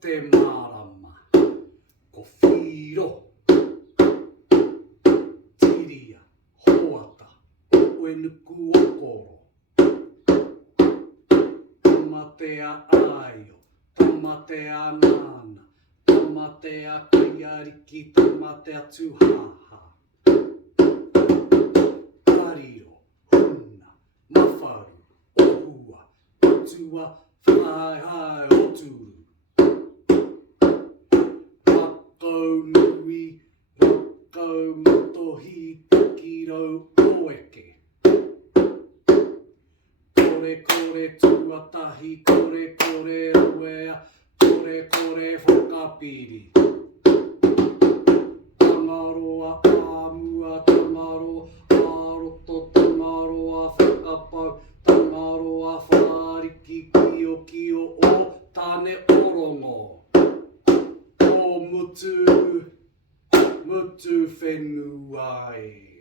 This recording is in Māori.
te Marama, ko Whiro, Tirea, Hoata, Ōuenuku Okoro, Tamatea-āio, Tamatea-angana, Tamatea-kai-ariki, Tamatea Tūhāhā, Ariroa, Huna, Māwharu, Ōhua, Atua Whakahaehae, Oturu, Rākaunui, Rākaumatohi, Takirau, Oike, Korekore Tuatahi, Korekore Rawea, Korekore Whakapiri, Tangaroa-ā-mua, Tangaroa-ā-roto, Tangaroa-whakapau, Tangaroa-Whariki, Kiokio, Ōtane, Ōrongo, Mutu whenuai.